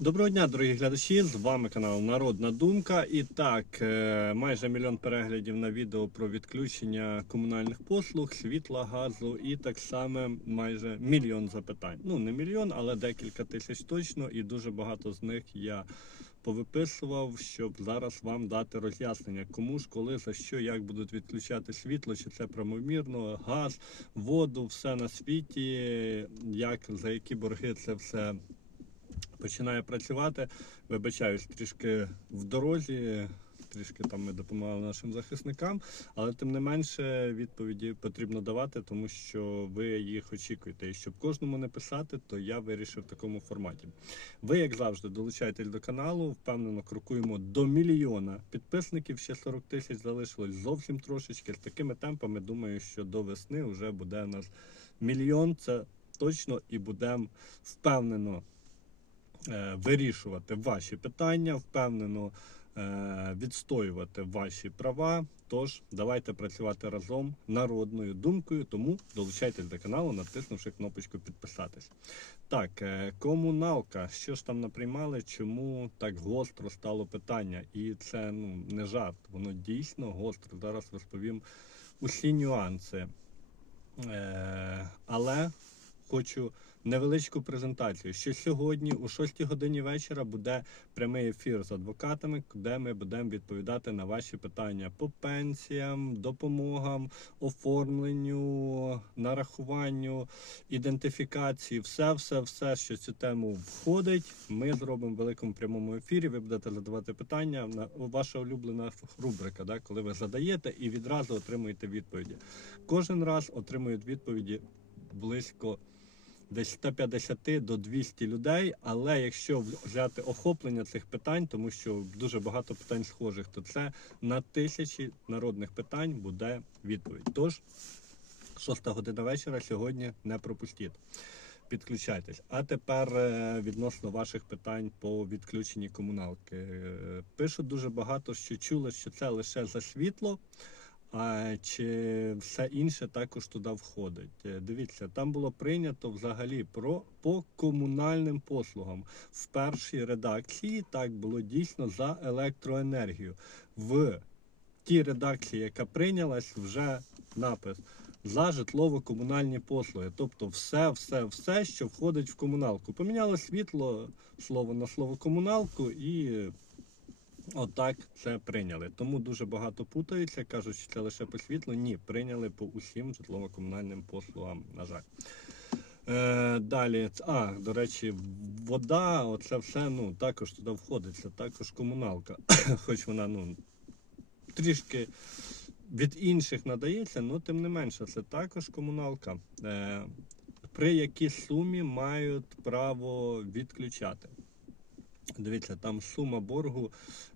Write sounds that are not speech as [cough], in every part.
Доброго дня, дорогі глядачі! З вами канал Народна Думка. І так, е, майже мільйон переглядів на відео про відключення комунальних послуг, світла, газу, і так само майже мільйон запитань. Ну не мільйон, але декілька тисяч точно, і дуже багато з них я повиписував, щоб зараз вам дати роз'яснення, кому ж, коли, за що, як будуть відключати світло, чи це правомірно, газ, воду, все на світі, як за які борги це все починає працювати. Вибачаюсь трішки в дорозі, трішки там ми допомагали нашим захисникам, але тим не менше відповіді потрібно давати, тому що ви їх очікуєте. І щоб кожному не писати, то я вирішив в такому форматі. Ви, як завжди, долучайтесь до каналу. Впевнено, крокуємо до мільйона підписників. Ще 40 тисяч залишилось зовсім трошечки. З такими темпами думаю, що до весни вже буде у нас мільйон. Це точно і будемо впевнено вирішувати ваші питання, впевнено е, відстоювати ваші права. Тож давайте працювати разом народною думкою. Тому долучайтесь до каналу, натиснувши кнопочку підписатись. Так, е, комуналка. Що ж там наприймали? Чому так гостро стало питання? І це ну не жарт, воно дійсно гостро. Зараз розповім усі нюанси. Е, але хочу невеличку презентацію. Що сьогодні, о 6 годині вечора, буде прямий ефір з адвокатами, де ми будемо відповідати на ваші питання по пенсіям, допомогам, оформленню, нарахуванню, ідентифікації, все, все, все, що цю тему входить. Ми зробимо в великому прямому ефірі. Ви будете задавати питання. На ваша улюблена рубрика, да, коли ви задаєте і відразу отримуєте відповіді. Кожен раз отримують відповіді близько десь 150 до 200 людей. Але якщо взяти охоплення цих питань, тому що дуже багато питань схожих, то це на тисячі народних питань буде відповідь. Тож, 6 година вечора сьогодні не пропустіть. Підключайтесь. А тепер е, відносно ваших питань по відключенні комуналки. Е, Пишуть дуже багато, що чули, що це лише за світло. А чи все інше також туди входить? Е, Дивіться, там було прийнято взагалі про по комунальним послугам. В першій редакції так було дійсно за електроенергію. В тій редакції, яка прийнялась, вже напис за житлово-комунальні послуги. Тобто все, все, все, що входить в комуналку. Поміняло світло слово на слово комуналку і. Отак це прийняли. Тому дуже багато путаються, кажуть, що це лише по світлу. Ні, прийняли по усім житлово-комунальним послугам, на жаль. Е, далі, а, до речі, вода, оце все ну, також туди входить, це також комуналка. [coughs] Хоч вона ну, трішки від інших надається, але тим не менше, це також комуналка. Е, при якій сумі мають право відключати. Дивіться, там сума боргу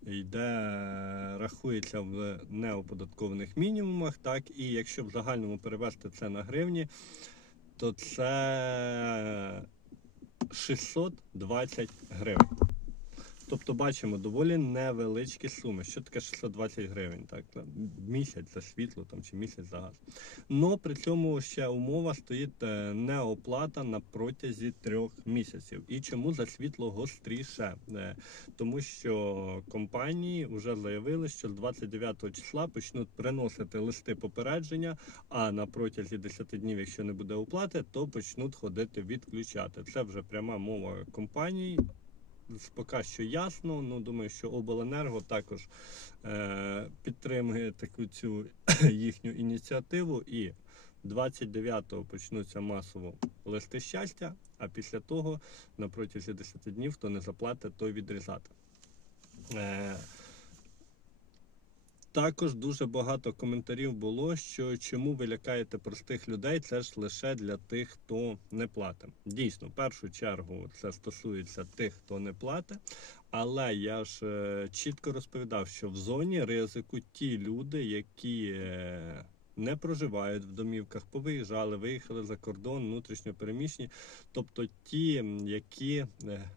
йде, рахується в неоподаткованих мінімумах, так, і якщо в загальному перевести це на гривні, то це 620 гривень. Тобто бачимо доволі невеличкі суми. Що таке 620 гривень? Так, місяць за світло там, чи місяць за газ. Но при цьому ще умова стоїть е, неоплата на протязі трьох місяців. І чому за світло гостріше? Е, Тому що компанії вже заявили, що з 29 числа почнуть приносити листи попередження, а на протязі 10 днів, якщо не буде оплати, то почнуть ходити відключати. Це вже пряма мова компаній. Поки що ясно. Ну думаю, що обленерго також е, підтримує таку цю [coughs] їхню ініціативу. І 29-го почнуться масово листи щастя. А після того на протязі 10 днів хто не заплатить, той відрізати. Е, також дуже багато коментарів було, що чому ви лякаєте простих людей, це ж лише для тих, хто не платить. Дійсно, в першу чергу це стосується тих, хто не платить. Але я ж е, чітко розповідав, що в зоні ризику ті люди, які е, не проживають в домівках, повиїжджали, виїхали за кордон, внутрішньо переміщені, тобто ті, які е,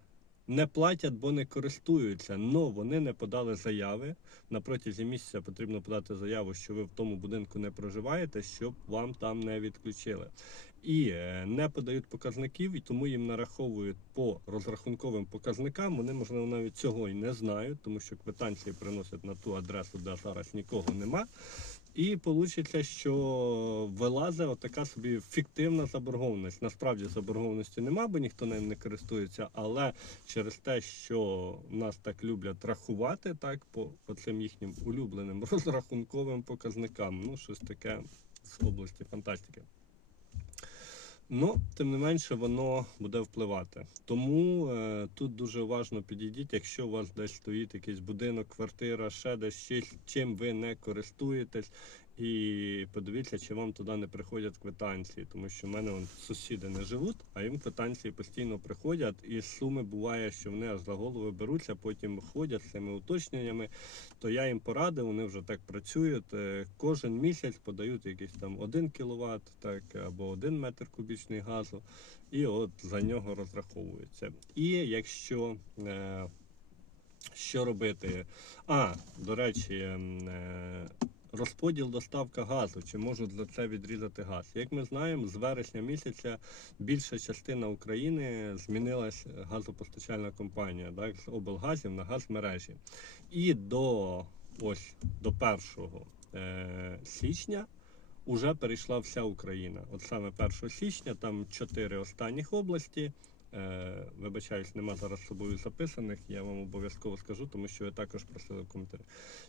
не платять, бо не користуються, но вони не подали заяви. На протязі місяця потрібно подати заяву, що ви в тому будинку не проживаєте, щоб вам там не відключили. і е, не подають показників, і тому їм нараховують по розрахунковим показникам. Вони можливо навіть цього і не знають, тому що квитанції приносять на ту адресу, де зараз нікого нема. І вийде, що вилазить отака собі фіктивна заборгованість. Насправді заборгованості нема, бо ніхто ним не користується. Але через те, що нас так люблять рахувати, так по, по цим їхнім улюбленим [laughs] розрахунковим показникам, ну щось таке з області фантастики. Ну, тим не менше, воно буде впливати. Тому е, тут дуже уважно підійдіть, якщо у вас десь стоїть якийсь будинок, квартира, ще десь чим ви не користуєтесь, і подивіться, чи вам туди не приходять квитанції, тому що в мене вон, сусіди не живуть, а їм квитанції постійно приходять, і суми буває, що вони аж за голови беруться, потім ходять з цими уточненнями. То я їм порадив, вони вже так працюють. е, Кожен місяць подають якийсь там 1 кВт, так або 1 метр кубічний газу, і от за нього розраховуються. І якщо е, що робити? А, до речі, ем, е, розподіл доставка газу. Чи можуть за це відрізати газ? Як ми знаємо, з вересня місяця більша частина України змінилась газопостачальна компанія, так, з облгазів на газмережі. І до ось до 1 е, січня вже перейшла вся Україна. От саме 1 січня, там чотири останніх області. Е, вибачаюсь, нема зараз з собою записаних. Я вам обов'язково скажу, тому що ви також просили в коментарі.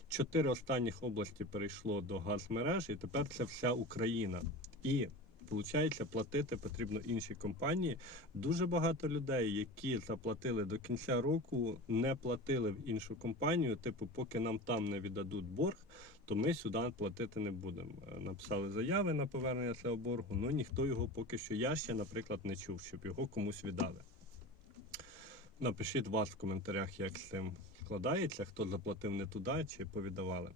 Чотири останніх області перейшло до газмереж, і тепер це вся Україна. І Получається, платити потрібно іншій компанії. Дуже багато людей, які заплатили до кінця року, не платили в іншу компанію. Типу, поки нам там не віддадуть борг, то ми сюди платити не будемо. Е, Написали заяви на повернення цього боргу, але ніхто його поки що я ще, наприклад, не чув, щоб його комусь віддали. Напишіть вас в коментарях, як з цим складається, хто заплатив не туди чи повіддавали.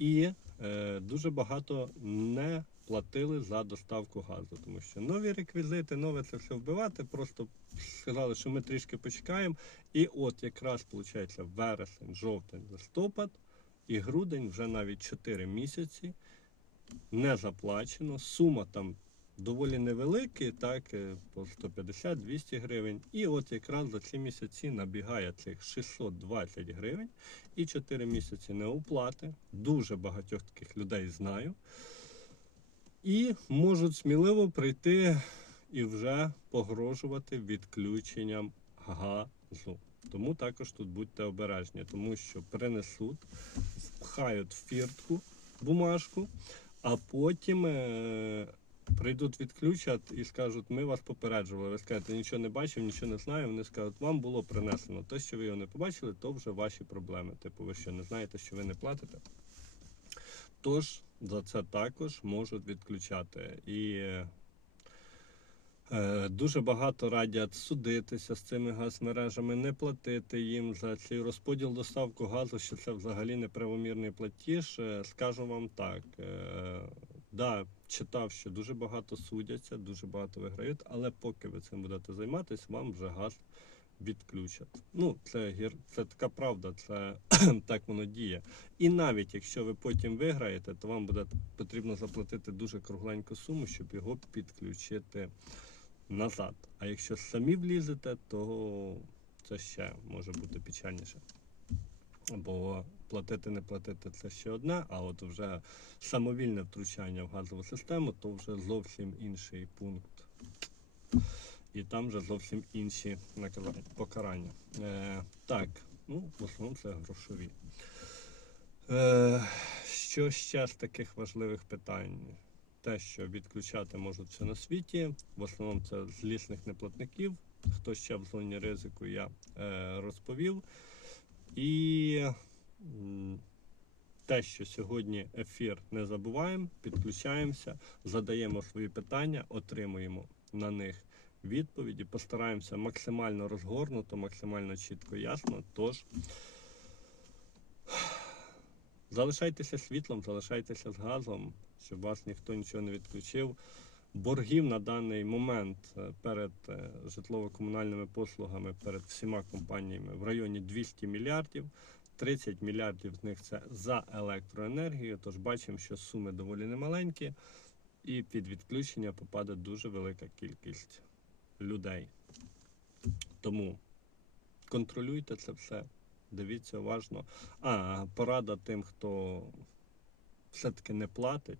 І е, дуже багато не платили за доставку газу, тому що нові реквізити, нове це все вбивати. Просто сказали, що ми трішки почекаємо. І от якраз виходить вересень, жовтень, листопад і грудень вже навіть 4 місяці не заплачено. Сума там доволі невелика, так, е, по 150-200 гривень. І от якраз за ці місяці набігає цих 620 гривень і 4 місяці неоплати. Дуже багатьох таких людей знаю. І можуть сміливо прийти і вже погрожувати відключенням газу. Тому також тут будьте обережні, тому що принесуть, впхають в фіртку бумажку, а потім е, прийдуть відключать і скажуть, ми вас попереджували. Ви скажете, нічого не бачив, нічого не знаю. Вони скажуть, вам було принесено. Те, що ви його не побачили, то вже ваші проблеми. Типу, ви що не знаєте, що ви не платите. Тож за це також можуть відключати. І е, дуже багато радять судитися з цими газмережами, не платити їм за цей розподіл доставку газу, що це взагалі неправомірний платіж. Е, Скажу вам так. Е, да, читав, що дуже багато судяться, дуже багато виграють, але поки ви цим будете займатися, вам вже газ відключать. Ну, це це така правда, це [clears throat] так воно діє. І навіть якщо ви потім виграєте, то вам буде потрібно заплатити дуже кругленьку суму, щоб його підключити назад. А якщо самі влізете, то це ще може бути печальніше. Бо платити, не платити це ще одне, а от вже самовільне втручання в газову систему, то вже зовсім інший пункт. І там вже зовсім інші покарання. Е, так, ну, в основному це грошові. Е, що ще з таких важливих питань? Те, що відключати можуть все на світі, в основному це злісних неплатників. Хто ще в зоні ризику, я е, розповів. І те, що сьогодні ефір не забуваємо, підключаємося, задаємо свої питання, отримуємо на них відповіді. Постараємося максимально розгорнуто, максимально чітко ясно. Тож залишайтеся світлом, залишайтеся з газом, щоб вас ніхто нічого не відключив. Боргів на даний момент е, перед е, житлово-комунальними послугами перед всіма компаніями в районі 200 мільярдів. 30 мільярдів з них це за електроенергію. Тож бачимо, що суми доволі немаленькі. і під відключення попаде дуже велика кількість людей. Тому контролюйте це все, дивіться уважно. А, порада тим, хто все-таки не платить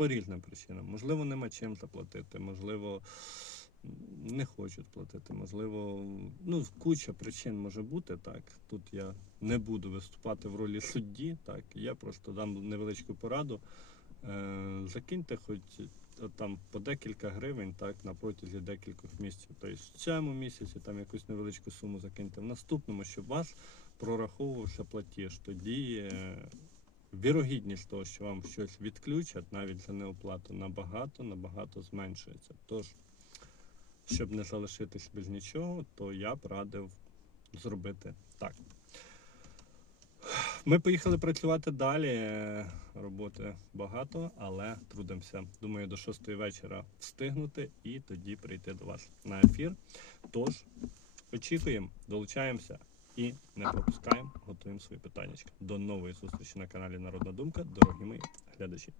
по різним причинам. Можливо, нема чим заплатити, можливо, не хочуть платити, можливо, ну, куча причин може бути так. Тут я не буду виступати в ролі судді, так, я просто дам невеличку пораду. Е, закиньте хоч там по декілька гривень так, на протязі декількох місяців. Тобто в цьому місяці там якусь невеличку суму закиньте. В наступному, щоб вас прораховувався платіж. Тоді е, вірогідність того, що вам щось відключать, навіть за неоплату, набагато, набагато зменшується. Тож, щоб не залишитись без нічого, то я б радив зробити так. Ми поїхали працювати далі. Роботи багато, але трудимося. Думаю, до 6 вечора встигнути і тоді прийти до вас на ефір. Тож очікуємо, долучаємося і не пропускаємо, готуємо свої питання. До нової зустрічі на каналі Народна Думка, дорогі мої глядачі.